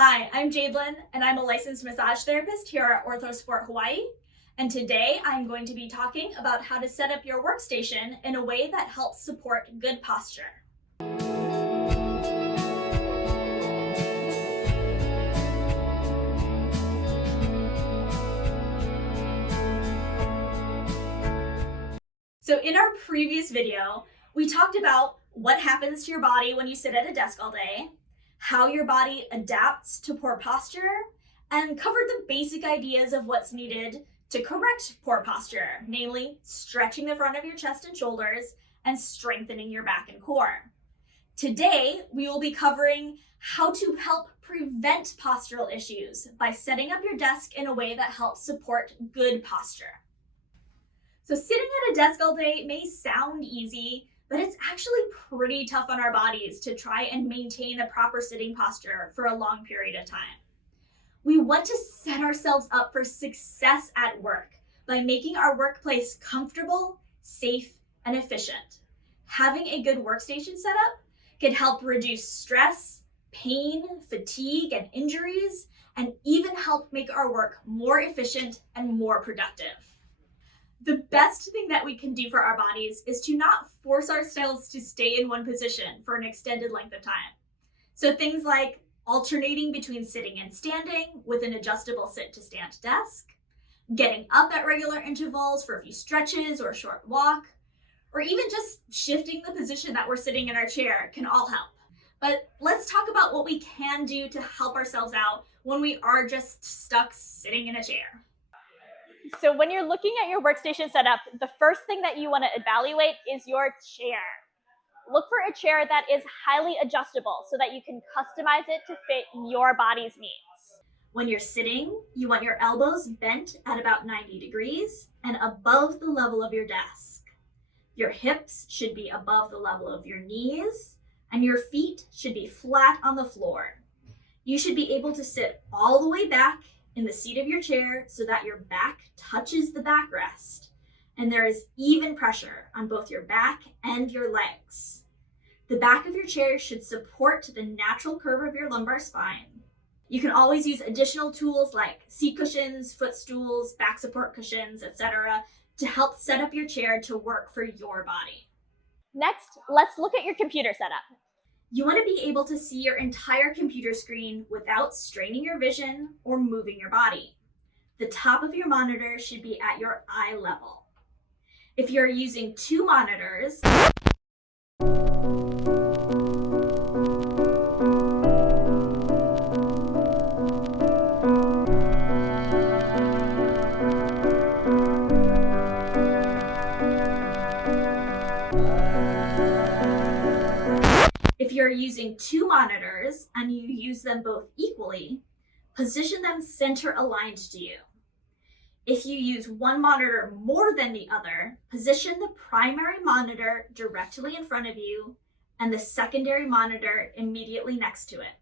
Hi, I'm Jadelyn, and I'm a licensed massage therapist here at OrthoSport Hawaii. And today I'm going to be talking about how to set up your workstation in a way that helps support good posture. So in our previous video, we talked about what happens to your body when you sit at a desk all day, how your body adapts to poor posture, and covered the basic ideas of what's needed to correct poor posture, namely stretching the front of your chest and shoulders and strengthening your back and core. Today, we will be covering how to help prevent postural issues by setting up your desk in a way that helps support good posture. So sitting at a desk all day may sound easy, but it's actually pretty tough on our bodies to try and maintain a proper sitting posture for a long period of time. We want to set ourselves up for success at work by making our workplace comfortable, safe, and efficient. Having a good workstation setup can help reduce stress, pain, fatigue, and injuries, and even help make our work more efficient and more productive. The best thing that we can do for our bodies is to not force ourselves to stay in one position for an extended length of time. So things like alternating between sitting and standing with an adjustable sit-to-stand desk, getting up at regular intervals for a few stretches or a short walk, or even just shifting the position that we're sitting in our chair can all help. But let's talk about what we can do to help ourselves out when we are just stuck sitting in a chair. So when you're looking at your workstation setup, the first thing that you want to evaluate is your chair. Look for a chair that is highly adjustable so that you can customize it to fit your body's needs. When you're sitting, you want your elbows bent at about 90 degrees and above the level of your desk. Your hips should be above the level of your knees, and your feet should be flat on the floor. You should be able to sit all the way back in the seat of your chair so that your back touches the backrest, and there is even pressure on both your back and your legs. The back of your chair should support the natural curve of your lumbar spine. You can always use additional tools like seat cushions, footstools, back support cushions, etc. to help set up your chair to work for your body. Next, let's look at your computer setup. You want to be able to see your entire computer screen without straining your vision or moving your body. The top of your monitor should be at your eye level. If you're using two monitors, and you use them both equally, position them center aligned to you. If you use one monitor more than the other, position the primary monitor directly in front of you and the secondary monitor immediately next to it.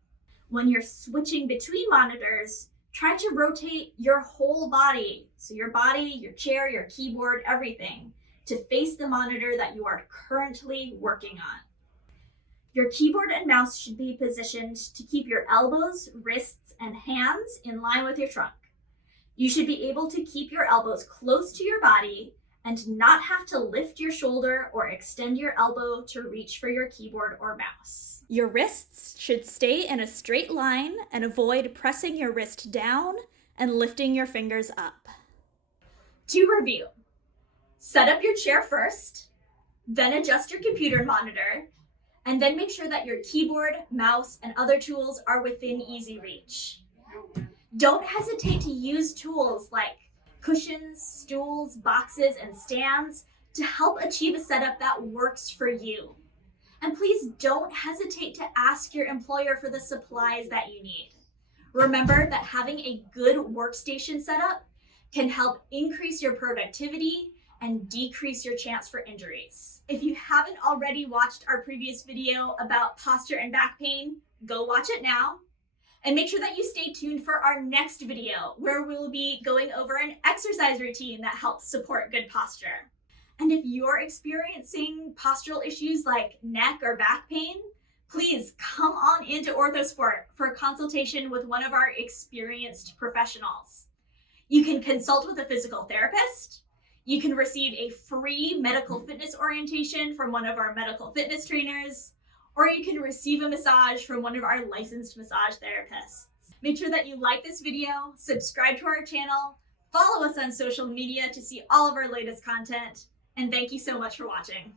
When you're switching between monitors, try to rotate your whole body, so your body, your chair, your keyboard, everything, to face the monitor that you are currently working on. Your keyboard and mouse should be positioned to keep your elbows, wrists, and hands in line with your trunk. You should be able to keep your elbows close to your body and not have to lift your shoulder or extend your elbow to reach for your keyboard or mouse. Your wrists should stay in a straight line and avoid pressing your wrist down and lifting your fingers up. To review, set up your chair first, then adjust your computer monitor, and then make sure that your keyboard, mouse, and other tools are within easy reach. Don't hesitate to use tools like cushions, stools, boxes, and stands to help achieve a setup that works for you. And please don't hesitate to ask your employer for the supplies that you need. Remember that having a good workstation setup can help increase your productivity and decrease your chance for injuries. If you haven't already watched our previous video about posture and back pain, go watch it now. And make sure that you stay tuned for our next video where we'll be going over an exercise routine that helps support good posture. And if you're experiencing postural issues like neck or back pain, please come on into OrthoSport for a consultation with one of our experienced professionals. You can consult with a physical therapist. You can receive a free medical fitness orientation from one of our medical fitness trainers, or you can receive a massage from one of our licensed massage therapists. Make sure that you like this video, subscribe to our channel, follow us on social media to see all of our latest content, and thank you so much for watching.